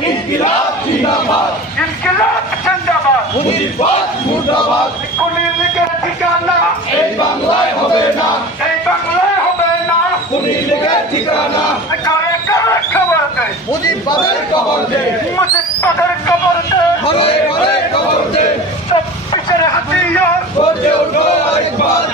ইনকিলাব জিন্দাবাদ ইনকিলাব জিন্দাবাদ মুজিববাদ মুর্দাবাদ খুনি লীগের ঠিকানা এই বাংলায় হবে না এই বাংলায় হবে না খুনি লীগের ঠিকানা কারে কারে খবর দে মুজিববাদের কবর দে মুজিববাদের খবর দে ঘরে ঘরে কবর দে সব পিছের হাতিয়ার গর্জে ওঠো আরেকবার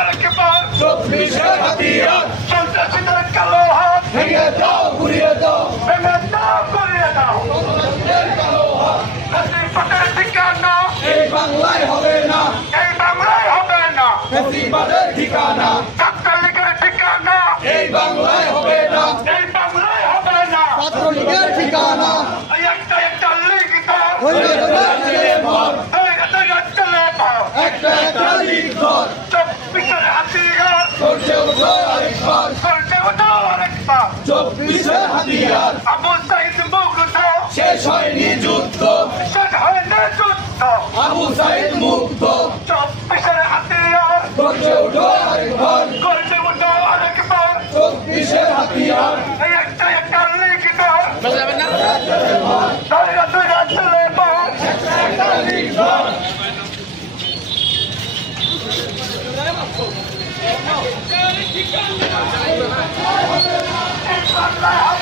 আরেকবার 24-এর হাতিয়ার সন্ত্রাসীদের কালো হাত ভেঙে দাও ঘুরিয়ে দাও ভেঙে দাও করিয়ে দাও সন্ত্রাসীদের কালো হাত মুজিববাদের ঠিকানা এই বাংলায় হবে না এই বাংলায় হবে না মুজিববাদের ঠিকানা ছাত্রলীগের ঠিকানা এই বাংলায় হবে না এই বাংলায় হবে না ছাত্রলীগের ঠিকানা এই একটা লিগ দল ধরে ধরে ছেলে মর একটা লেবার একটা একটা লীগ ধর সব পিছের হাতিয়ার গর্জে ওঠো আরেকবার করতে ওঠো আরেকবার 24-এর হাতিয়ার আবু সাইদ মুগ্ধ শেষ হয়নি যুদ্ধ শেষ হয়নি যুদ্ধ আবু সাইদ মুগ্ধ সব পিছের হাতিয়ার গর্জে ওঠো আরেকবার করতে ওঠো আরেকবার 24-এর হাতিয়ার এই একটা লিগ দল দুইটা লেবার একটা লীগ ধর এই বাংলায়